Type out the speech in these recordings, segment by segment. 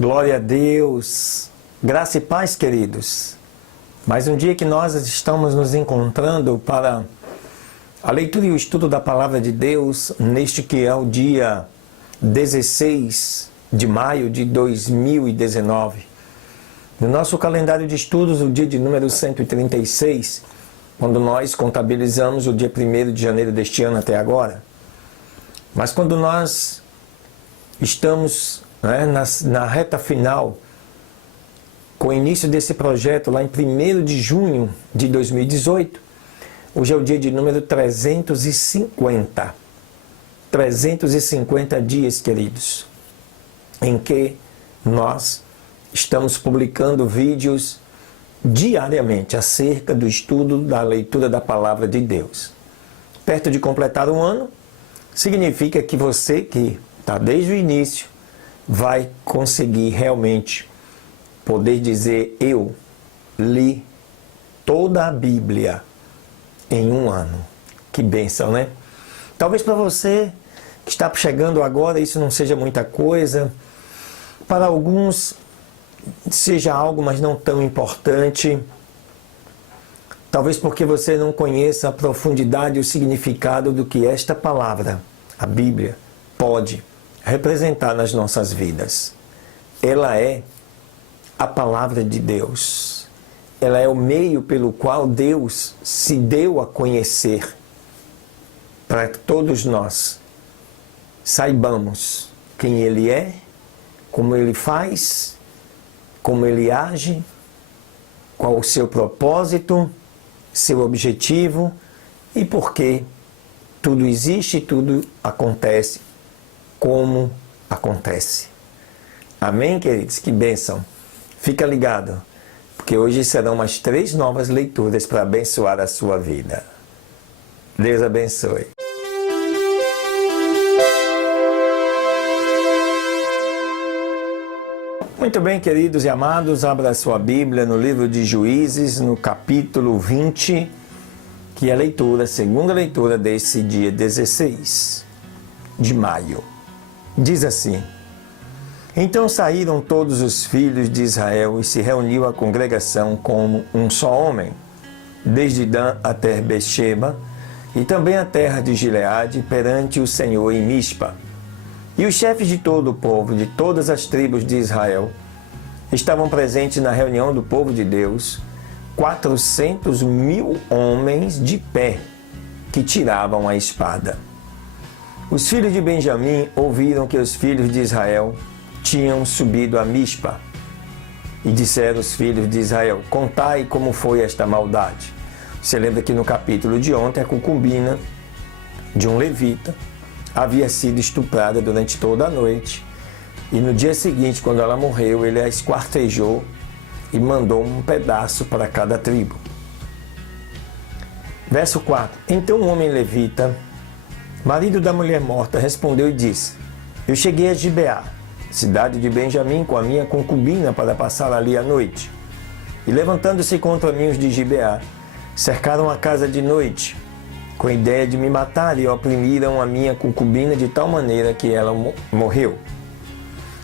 Glória a Deus, graça e paz, queridos. Mais um dia que nós estamos nos encontrando para a leitura e o estudo da Palavra de Deus, neste que é o dia 16 de maio de 2019. No nosso calendário de estudos, o dia de número 136, quando nós contabilizamos o dia 1º de janeiro deste ano até agora. Mas quando nós estamos na reta final, com o início desse projeto lá em 1º de junho de 2018, hoje é o dia de número 350. 350 dias, queridos, em que nós estamos publicando vídeos diariamente acerca do estudo da leitura da Palavra de Deus. Perto de completar um ano, significa que você que está desde o início vai conseguir realmente poder dizer: eu li toda a Bíblia em um ano. Que bênção, né? Talvez para você que está chegando agora isso não seja muita coisa. Para alguns seja algo, mas não tão importante. Talvez porque você não conheça a profundidade e o significado do que esta palavra, a Bíblia, pode representar nas nossas vidas. Ela é a palavra de Deus. Ela é o meio pelo qual Deus se deu a conhecer para que todos nós saibamos quem Ele é, como Ele faz, como Ele age, qual o seu propósito, seu objetivo e por que tudo existe e tudo acontece como acontece. Amém, queridos? Que bênção! Fica ligado, porque hoje serão mais 3 novas leituras para abençoar a sua vida. Deus abençoe. Muito bem, queridos e amados, abra a sua Bíblia no livro de Juízes, no capítulo 20, que é a leitura, segunda leitura desse dia 16 de maio. Diz assim: então saíram todos os filhos de Israel e se reuniu a congregação como um só homem, desde Dan até Beersheba, e também a terra de Gileade, perante o Senhor em Mispa. E os chefes de todo o povo, de todas as tribos de Israel, estavam presentes na reunião do povo de Deus, 400.000 homens de pé, que tiravam a espada. Os filhos de Benjamim ouviram que os filhos de Israel tinham subido a Mispa. E disseram os filhos de Israel: contai como foi esta maldade. Você lembra que no capítulo de ontem a concubina de um levita havia sido estuprada durante toda a noite. E no dia seguinte, quando ela morreu, ele a esquartejou e mandou um pedaço para cada tribo. Verso 4. Então um homem levita, marido da mulher morta, respondeu e disse: eu cheguei a Gibeá, cidade de Benjamim, com a minha concubina para passar ali a noite. E levantando-se contra mim os de Gibeá, cercaram a casa de noite, com a ideia de me matar, e oprimiram a minha concubina de tal maneira que ela morreu.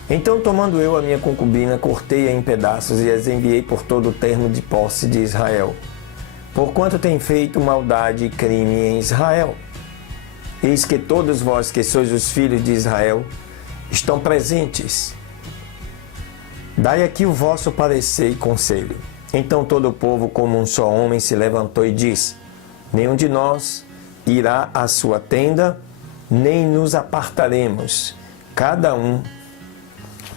Então, tomando eu a minha concubina, cortei-a em pedaços e as enviei por todo o termo de posse de Israel, porquanto tem feito maldade e crime em Israel. Eis que todos vós que sois os filhos de Israel estão presentes. Dai aqui o vosso parecer e conselho. Então todo o povo, como um só homem, se levantou e disse: nenhum de nós irá à sua tenda, nem nos apartaremos, cada um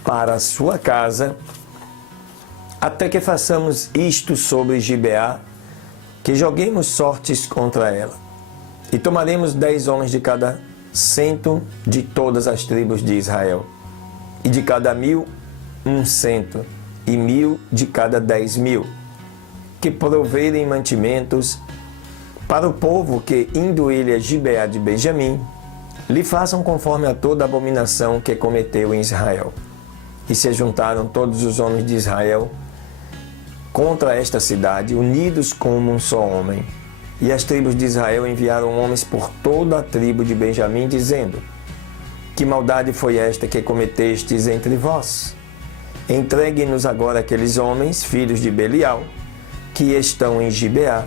para a sua casa, até que façamos isto sobre Gibeá, que joguemos sortes contra ela. E tomaremos 10 homens de cada 100 de todas as tribos de Israel, e de cada 1.000, 100, e 1.000 de cada 10.000, que proverem mantimentos para o povo que, indo ele a Gibeá de Benjamim, lhe façam conforme a toda abominação que cometeu em Israel. E se juntaram todos os homens de Israel contra esta cidade, unidos como um só homem. E as tribos de Israel enviaram homens por toda a tribo de Benjamim, dizendo: que maldade foi esta que cometestes entre vós? entregue-nos agora aqueles homens, filhos de Belial, que estão em Gibeá,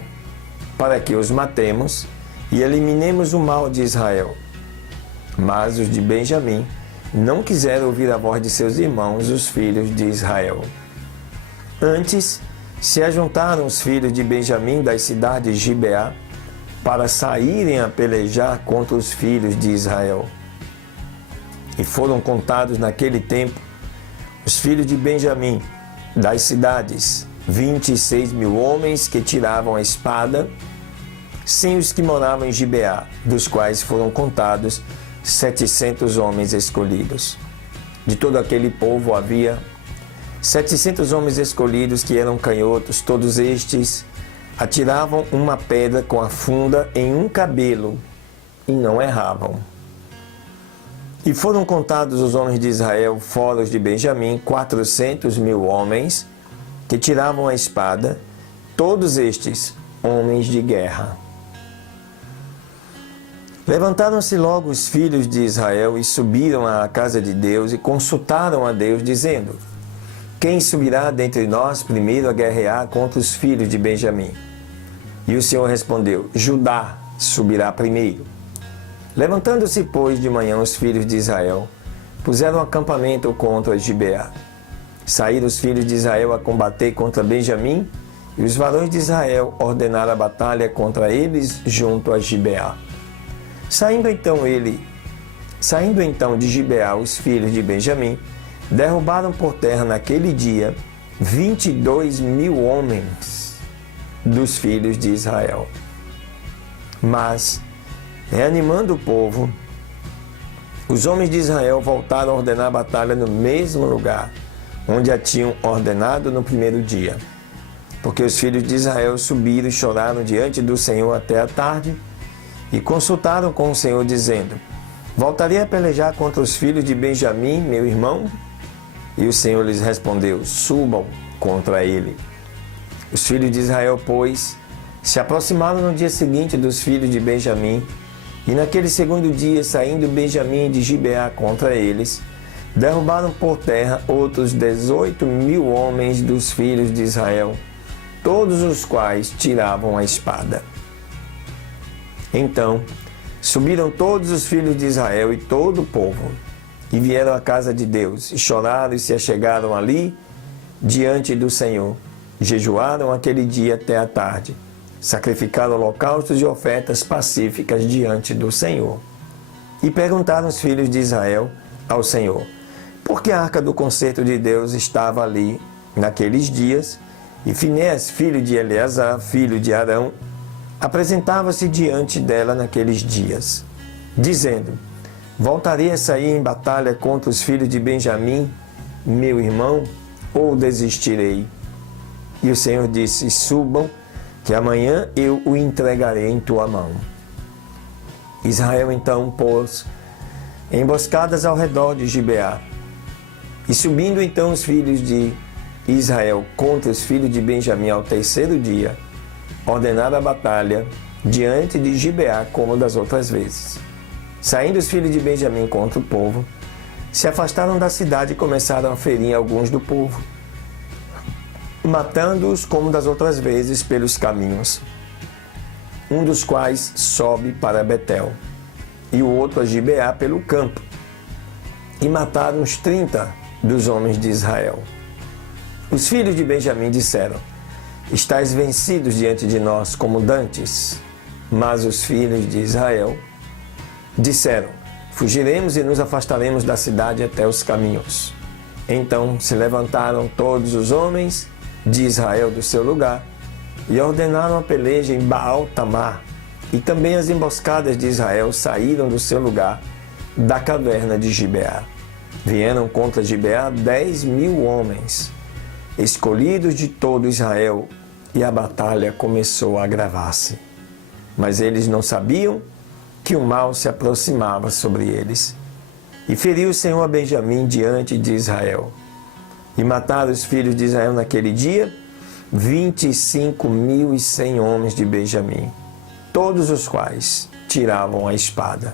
para que os matemos e eliminemos o mal de Israel. Mas os de Benjamim não quiseram ouvir a voz de seus irmãos, os filhos de Israel. Antes, se ajuntaram os filhos de Benjamim das cidades de Gibeá para saírem a pelejar contra os filhos de Israel. E foram contados naquele tempo os filhos de Benjamim das cidades, 26.000 homens que tiravam a espada, sem os que moravam em Gibeá, dos quais foram contados 700 homens escolhidos. De todo aquele povo havia 700 homens escolhidos que eram canhotos, todos estes atiravam uma pedra com a funda em um cabelo e não erravam. E foram contados os homens de Israel, fora os de Benjamim, 400.000 homens que tiravam a espada, todos estes homens de guerra. Levantaram-se logo os filhos de Israel e subiram à casa de Deus e consultaram a Deus, dizendo: quem subirá dentre nós primeiro a guerrear contra os filhos de Benjamim? E o Senhor respondeu: Judá subirá primeiro. Levantando-se, pois, de manhã os filhos de Israel, puseram acampamento contra Gibeá. Saíram os filhos de Israel a combater contra Benjamim, e os varões de Israel ordenaram a batalha contra eles junto a Gibeá. Saindo então de Gibeá os filhos de Benjamim, derrubaram por terra naquele dia 22.000 homens dos filhos de Israel. Mas, reanimando o povo, os homens de Israel voltaram a ordenar a batalha no mesmo lugar onde a tinham ordenado no primeiro dia. Porque os filhos de Israel subiram e choraram diante do Senhor até a tarde e consultaram com o Senhor, dizendo: voltarei a pelejar contra os filhos de Benjamim, meu irmão? E o Senhor lhes respondeu: subam contra ele. Os filhos de Israel, pois, se aproximaram no dia seguinte dos filhos de Benjamim, e naquele segundo dia, saindo Benjamim de Gibeá contra eles, derrubaram por terra outros 18.000 homens dos filhos de Israel, todos os quais tiravam a espada. Então, subiram todos os filhos de Israel e todo o povo, e vieram à casa de Deus, e choraram e se achegaram ali diante do Senhor. Jejuaram aquele dia até a tarde, sacrificaram holocaustos e ofertas pacíficas diante do Senhor. E perguntaram os filhos de Israel ao Senhor: por que a arca do concerto de Deus estava ali naqueles dias? E Finéias, filho de Eleazar, filho de Arão, apresentava-se diante dela naqueles dias, dizendo: voltarei a sair em batalha contra os filhos de Benjamim, meu irmão, ou desistirei? E o Senhor disse: subam, que amanhã eu o entregarei em tua mão. Israel então pôs emboscadas ao redor de Gibeá. E subindo então os filhos de Israel contra os filhos de Benjamim ao terceiro dia, ordenaram a batalha diante de Gibeá como das outras vezes. Saindo os filhos de Benjamim contra o povo, se afastaram da cidade e começaram a ferir alguns do povo, matando-os como das outras vezes pelos caminhos, um dos quais sobe para Betel, e o outro a Gibeá pelo campo, e mataram os 30 dos homens de Israel. Os filhos de Benjamim disseram: estais vencidos diante de nós como dantes. Mas os filhos de Israel disseram: fugiremos e nos afastaremos da cidade até os caminhos. Então se levantaram todos os homens de Israel do seu lugar e ordenaram a peleja em Baal-Tamar. E também as emboscadas de Israel saíram do seu lugar da caverna de Gibeá. Vieram contra Gibeá 10.000 homens, escolhidos de todo Israel, e a batalha começou a agravar-se. Mas eles não sabiam que o mal se aproximava sobre eles. E feriu o Senhor a Benjamim diante de Israel. E mataram os filhos de Israel naquele dia 25.100 homens de Benjamim, todos os quais tiravam a espada.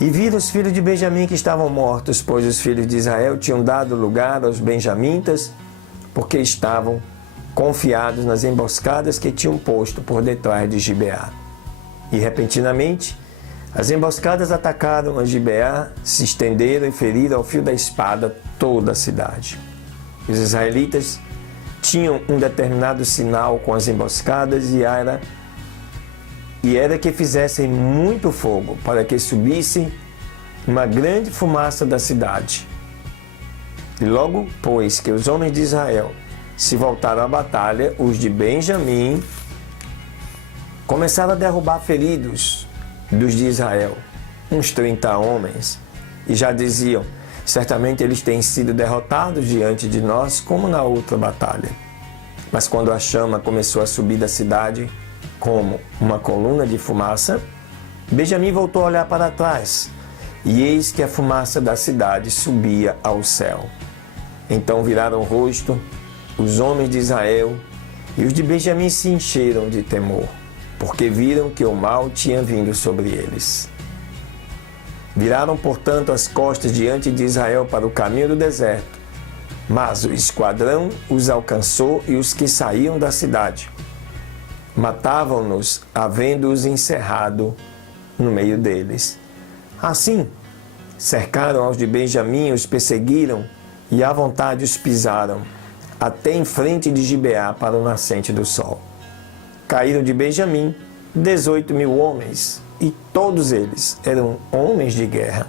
E viram os filhos de Benjamim que estavam mortos, pois os filhos de Israel tinham dado lugar aos benjamitas, porque estavam confiados nas emboscadas que tinham posto por detrás de Gibeá. E repentinamente, as emboscadas atacaram a Gibeá, se estenderam e feriram ao fio da espada toda a cidade. Os israelitas tinham um determinado sinal com as emboscadas e era que fizessem muito fogo, para que subisse uma grande fumaça da cidade. E logo, pois, que os homens de Israel se voltaram à batalha, os de Benjamim começaram a derrubar feridos dos de Israel, uns 30 homens, e já diziam: certamente eles têm sido derrotados diante de nós, como na outra batalha. Mas quando a chama começou a subir da cidade, como uma coluna de fumaça, Benjamim voltou a olhar para trás, e eis que a fumaça da cidade subia ao céu. Então viraram o rosto os homens de Israel, e os de Benjamim se encheram de temor, porque viram que o mal tinha vindo sobre eles. Viraram, portanto, as costas diante de Israel para o caminho do deserto, mas o esquadrão os alcançou e os que saíam da cidade matavam-nos, havendo-os encerrado no meio deles. Assim, cercaram aos de Benjamim, os perseguiram e à vontade os pisaram, até em frente de Gibeá para o nascente do sol. Caíram de Benjamim 18.000 homens, e todos eles eram homens de guerra.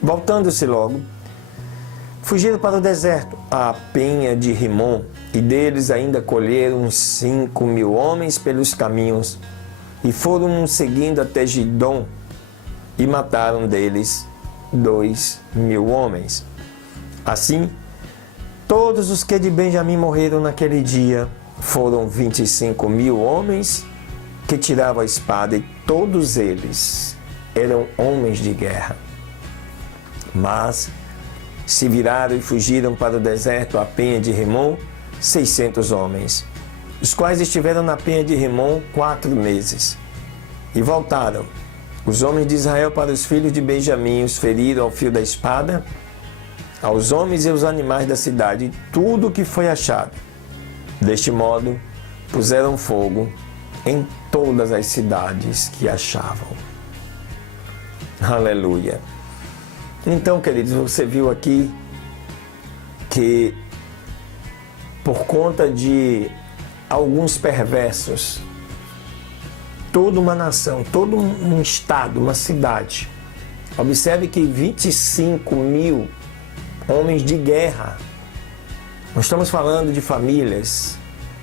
Voltando-se logo, fugiram para o deserto, à penha de Rimom, e deles ainda colheram 5.000 homens pelos caminhos, e foram seguindo até Gidom, e mataram deles 2.000 homens. Assim, todos os que de Benjamim morreram naquele dia foram 25.000 homens que tiravam a espada, e todos eles eram homens de guerra. Mas se viraram e fugiram para o deserto, à penha de Rimom, 600 homens, os quais estiveram na penha de Rimom 4 meses. E voltaram os homens de Israel para os filhos de Benjamim, os feriram ao fio da espada, aos homens e aos animais da cidade, tudo o que foi achado. Deste modo, puseram fogo em todas as cidades que achavam. Aleluia! Então, queridos, você viu aqui que por conta de alguns perversos, toda uma nação, todo um estado, uma cidade, observe que 25.000 homens de guerra, nós estamos falando de famílias,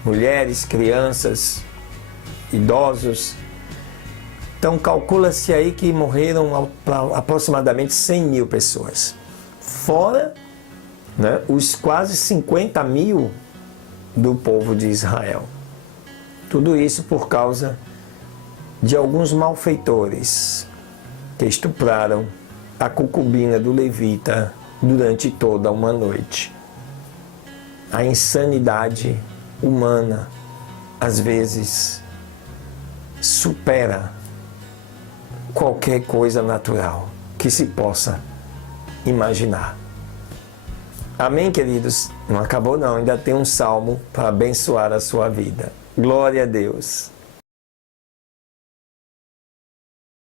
mulheres, crianças, idosos. Então calcula-se aí que morreram aproximadamente 100.000 pessoas. Fora, né, os quase 50.000 do povo de Israel. Tudo isso por causa de alguns malfeitores que estupraram a concubina do levita durante toda uma noite. A insanidade humana, às vezes, supera qualquer coisa natural que se possa imaginar. Amém, queridos? Não acabou não, ainda tem um salmo para abençoar a sua vida. Glória a Deus.